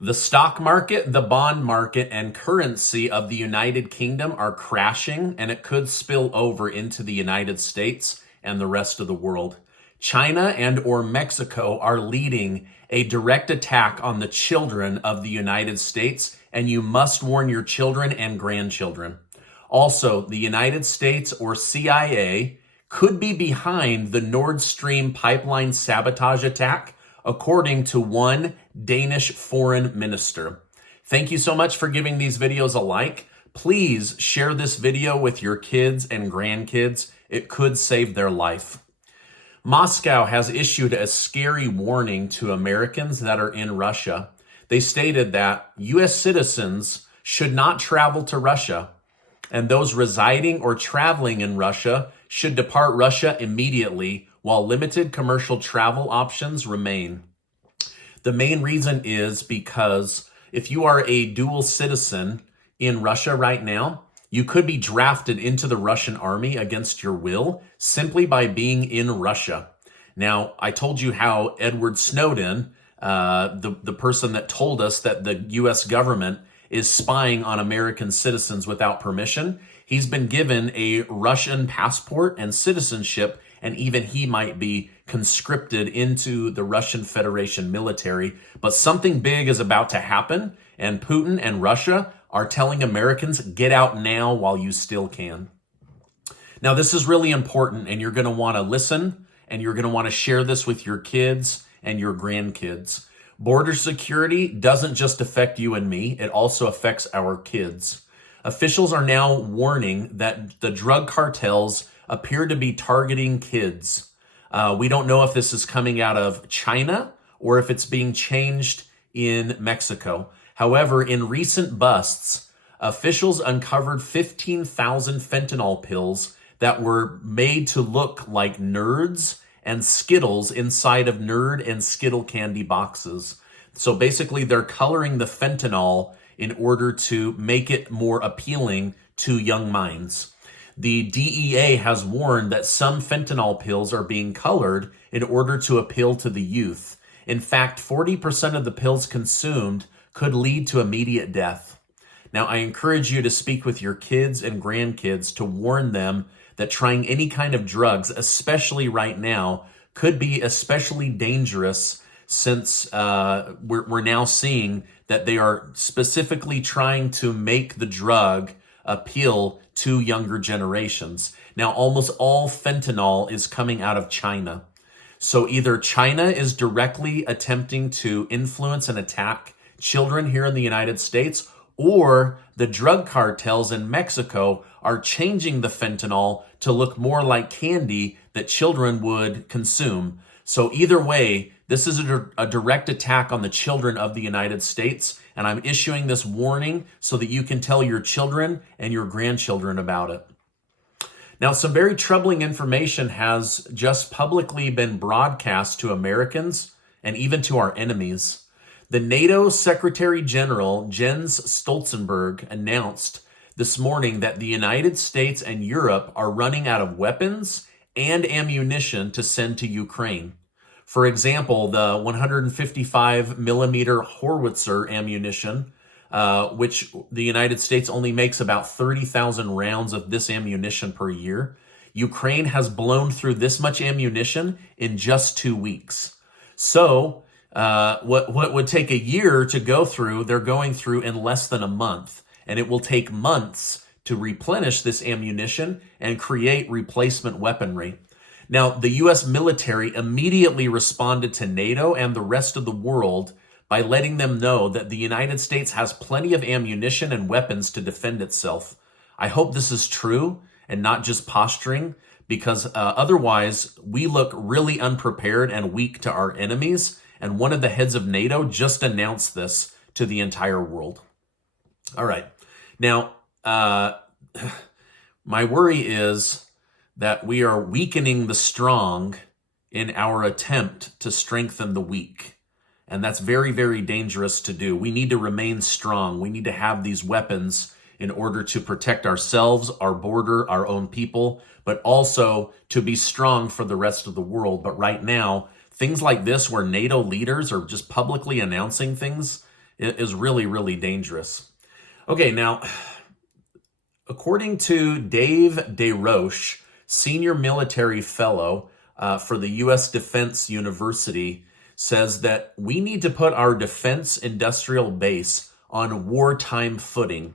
The stock market, the bond market, and currency of the United Kingdom are crashing, and it could spill over into the United States and the rest of the world. China and or Mexico are leading a direct attack on the children of the United States, and you must warn your children and grandchildren. Also, the United States or CIA could be behind the Nord Stream pipeline sabotage attack, according to one Danish foreign minister. Thank you so much for giving these videos a like. Please share this video with your kids and grandkids. It could save their life. Moscow has issued a scary warning to Americans that are in Russia. They stated that U.S. citizens should not travel to Russia, and those residing or traveling in Russia should depart Russia immediately while limited commercial travel options remain. The main reason is because if you are a dual citizen in Russia right now, you could be drafted into the Russian army against your will simply by being in Russia. Now, I told you how Edward Snowden, the person that told us that the U.S. government is spying on American citizens without permission, he's been given a Russian passport and citizenship, and even he might be conscripted into the Russian Federation military. But something big is about to happen, and Putin and Russia are telling Americans, get out now while you still can. Now, this is really important, and you're going to want to listen, and you're going to want to share this with your kids and your grandkids. Border security doesn't just affect you and me, it also affects our kids. Officials are now warning that the drug cartels appear to be targeting kids. We don't know if this is coming out of China or if it's being changed in Mexico. However, in recent busts, officials uncovered 15,000 fentanyl pills that were made to look like Nerds and Skittles inside of Nerd and Skittle candy boxes. So basically, they're coloring the fentanyl in order to make it more appealing to young minds. The DEA has warned that some fentanyl pills are being colored in order to appeal to the youth. In fact, 40% of the pills consumed could lead to immediate death. Now, I encourage you to speak with your kids and grandkids to warn them that trying any kind of drugs, especially right now, could be especially dangerous since we're now seeing that they are specifically trying to make the drug appeal to younger generations. Now, almost all fentanyl is coming out of China. So either China is directly attempting to influence and attack children here in the United States, or the drug cartels in Mexico are changing the fentanyl to look more like candy that children would consume. So either way, this is a direct attack on the children of the United States, and I'm issuing this warning so that you can tell your children and your grandchildren about it. Now, some very troubling information has just publicly been broadcast to Americans and even to our enemies. The NATO Secretary General Jens Stoltenberg announced this morning that the United States and Europe are running out of weapons and ammunition to send to Ukraine. For example, the 155 millimeter howitzer ammunition, which the United States only makes about 30,000 rounds of this ammunition per year. Ukraine has blown through this much ammunition in just 2 weeks. So what would take a year to go through, they're going through in less than a month. And it will take months to replenish this ammunition and create replacement weaponry. Now, the U.S. military immediately responded to NATO and the rest of the world by letting them know that the United States has plenty of ammunition and weapons to defend itself. I hope this is true and not just posturing, because otherwise we look really unprepared and weak to our enemies. And one of the heads of NATO just announced this to the entire world. All right. Now, my worry is that we are weakening the strong in our attempt to strengthen the weak. And that's very, very dangerous to do. We need to remain strong. We need to have these weapons in order to protect ourselves, our border, our own people, but also to be strong for the rest of the world. But right now, things like this where NATO leaders are just publicly announcing things, is really, really dangerous. Okay, now, according to Dave DeRoche, senior military fellow for the U.S. Defense University, says that we need to put our defense industrial base on wartime footing.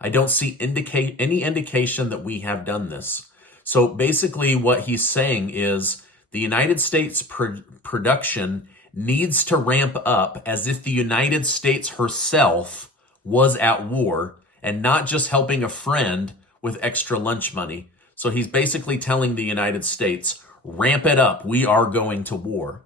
I don't see any indication that we have done this. So basically what he's saying is the United States production needs to ramp up as if the United States herself was at war and not just helping a friend with extra lunch money. So he's basically telling the United States, ramp it up, we are going to war.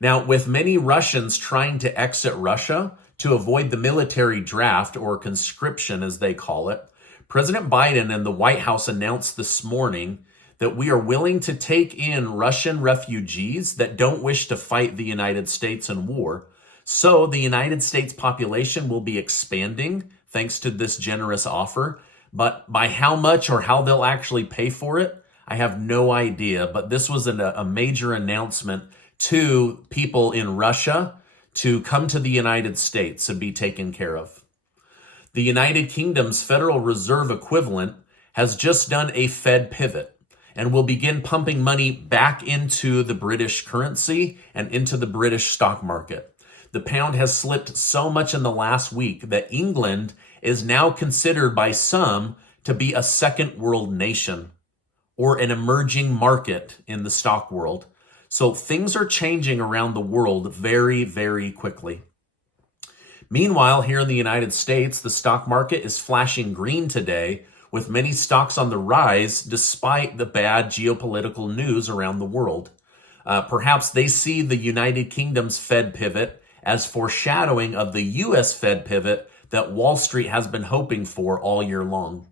Now, with many Russians trying to exit Russia to avoid the military draft, or conscription as they call it, President Biden and the White House announced this morning that we are willing to take in Russian refugees that don't wish to fight the United States in war. So the United States population will be expanding thanks to this generous offer. But by how much or how they'll actually pay for it, I have no idea. But this was a major announcement to people in Russia to come to the United States and be taken care of. The United Kingdom's Federal Reserve equivalent has just done a Fed pivot and will begin pumping money back into the British currency and into the British stock market. The pound has slipped so much in the last week that England is now considered by some to be a second world nation or an emerging market in the stock world. So things are changing around the world very, very quickly. Meanwhile, here in the United States, the stock market is flashing green today, with many stocks on the rise despite the bad geopolitical news around the world. Perhaps they see the United Kingdom's Fed pivot as foreshadowing of the U.S. Fed pivot that Wall Street has been hoping for all year long.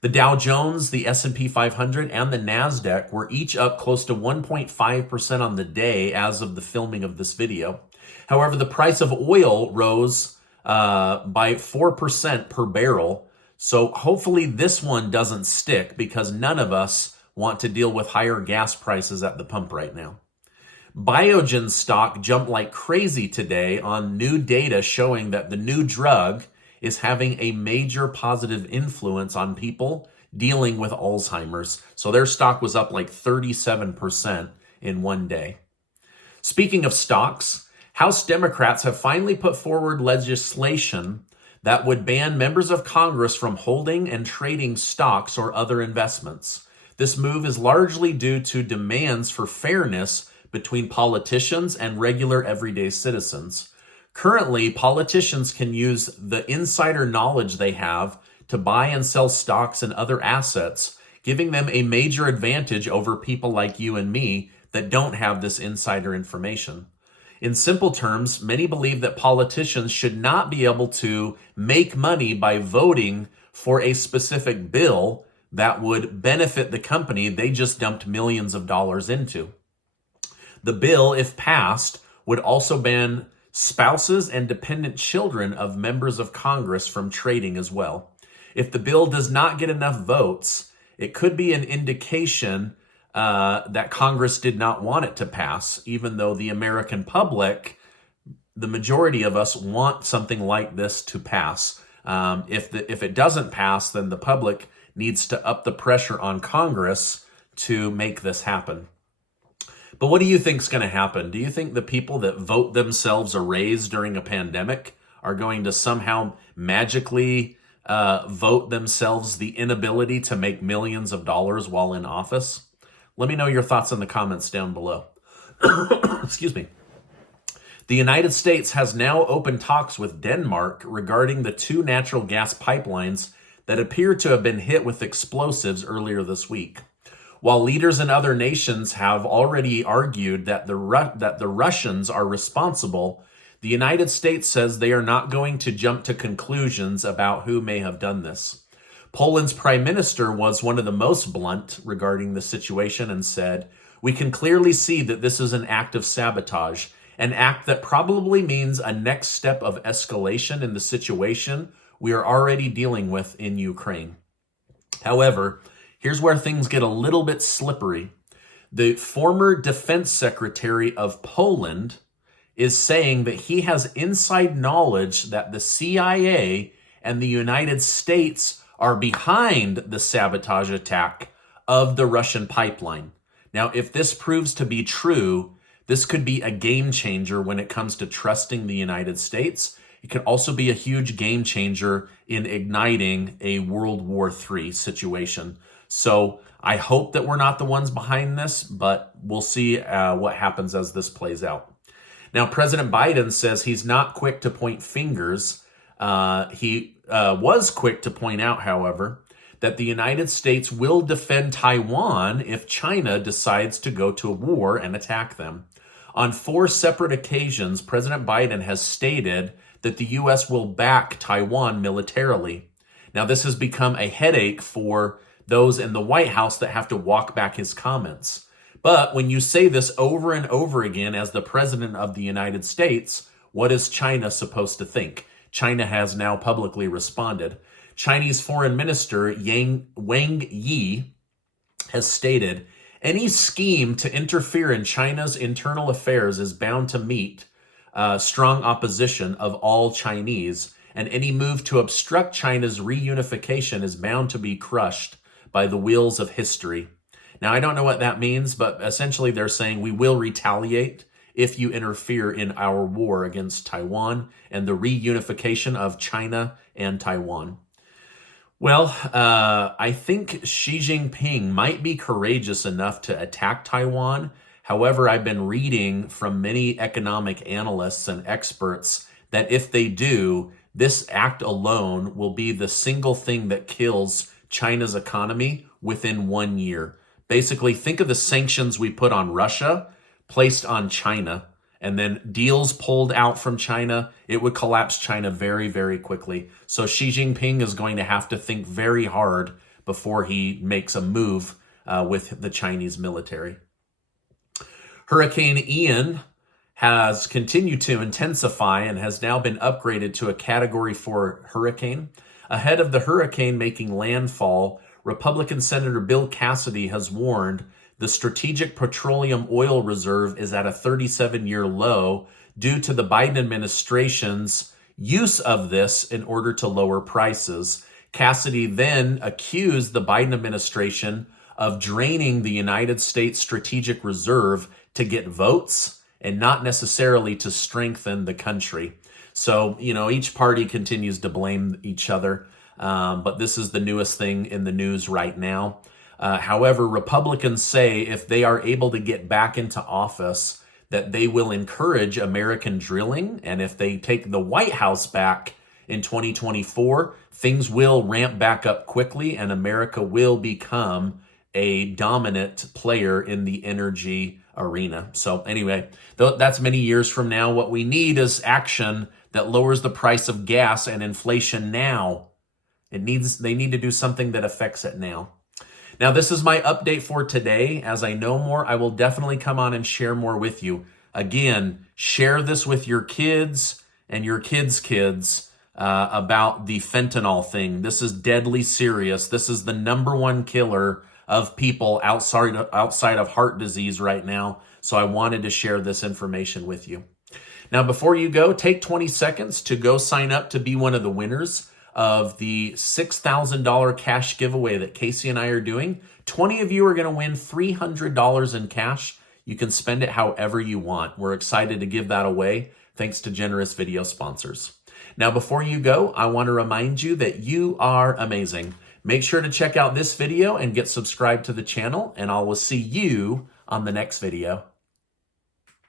The Dow Jones, the S&P 500, and the NASDAQ were each up close to 1.5% on the day as of the filming of this video. However, the price of oil rose by 4% per barrel. So hopefully this one doesn't stick, because none of us want to deal with higher gas prices at the pump right now. Biogen stock jumped like crazy today on new data showing that the new drug is having a major positive influence on people dealing with Alzheimer's. So their stock was up like 37% in one day. Speaking of stocks, House Democrats have finally put forward legislation that would ban members of Congress from holding and trading stocks or other investments. This move is largely due to demands for fairness between politicians and regular everyday citizens. Currently, politicians can use the insider knowledge they have to buy and sell stocks and other assets, giving them a major advantage over people like you and me that don't have this insider information. In simple terms, many believe that politicians should not be able to make money by voting for a specific bill that would benefit the company they just dumped millions of dollars into. The bill, if passed, would also ban spouses and dependent children of members of Congress from trading as well. If the bill does not get enough votes, it could be an indication that Congress did not want it to pass, even though the American public, the majority of us, want something like this to pass. If it doesn't pass, then the public needs to up the pressure on Congress to make this happen. But what do you think is going to happen? Do you think the people that vote themselves a raise during a pandemic are going to somehow magically vote themselves the inability to make millions of dollars while in office? Let me know your thoughts in the comments down below. Excuse me. The United States has now opened talks with Denmark regarding the 2 natural gas pipelines that appear to have been hit with explosives earlier this week. While leaders in other nations have already argued that the Russians are responsible, the United States says they are not going to jump to conclusions about who may have done this. Poland's prime minister was one of the most blunt regarding the situation and said, "We can clearly see that this is an act of sabotage, an act that probably means a next step of escalation in the situation we are already dealing with in Ukraine." However, here's where things get a little bit slippery. The former defense secretary of Poland is saying that he has inside knowledge that the CIA and the United States are behind the sabotage attack of the Russian pipeline. Now, if this proves to be true, this could be a game changer when it comes to trusting the United States. It could also be a huge game changer in igniting a World War III situation. So I hope that we're not the ones behind this, but we'll see what happens as this plays out. Now, President Biden says he's not quick to point fingers. He was quick to point out, however, that the United States will defend Taiwan if China decides to go to war and attack them. On 4 separate occasions, President Biden has stated that the U.S. will back Taiwan militarily. Now, this has become a headache for those in the White House that have to walk back his comments. But when you say this over and over again as the President of the United States, what is China supposed to think? China has now publicly responded. Chinese Foreign Minister Wang Yi has stated, any scheme to interfere in China's internal affairs is bound to meet strong opposition of all Chinese, and any move to obstruct China's reunification is bound to be crushed by the wheels of history. Now, I don't know what that means, but essentially they're saying we will retaliate if you interfere in our war against Taiwan and the reunification of China and Taiwan. Well, I think Xi Jinping might be courageous enough to attack Taiwan. However, I've been reading from many economic analysts and experts that if they do, this act alone will be the single thing that kills China's economy within 1 year. Basically, think of the sanctions we put on Russia placed on China, and then deals pulled out from China. It would collapse China very, very quickly. So Xi Jinping is going to have to think very hard before he makes a move with the Chinese military. Hurricane Ian has continued to intensify and has now been upgraded to a Category 4 hurricane. Ahead of the hurricane making landfall, Republican Senator Bill Cassidy has warned the strategic petroleum oil reserve is at a 37-year low due to the Biden administration's use of this in order to lower prices. Cassidy then accused the Biden administration of draining the United States strategic reserve to get votes and not necessarily to strengthen the country. So, each party continues to blame each other, but this is the newest thing in the news right now. However, Republicans say if they are able to get back into office, that they will encourage American drilling. And if they take the White House back in 2024, things will ramp back up quickly and America will become a dominant player in the energy arena. So anyway, that's many years from now. What we need is action that lowers the price of gas and inflation now. They need to do something that affects it now. Now, this is my update for today. As I know more, I will definitely come on and share more with you. Again, share this with your kids and your kids' kids about the fentanyl thing. This is deadly serious. This is the #1 killer of people outside of heart disease right now. So I wanted to share this information with you. Now, before you go, take 20 seconds to go sign up to be one of the winners of the $6,000 cash giveaway that Casey and I are doing. 20 of you are going to win $300 in cash. You can spend it however you want. We're excited to give that away thanks to generous video sponsors. Now, before you go, I want to remind you that you are amazing. Make sure to check out this video and get subscribed to the channel, and I will see you on the next video.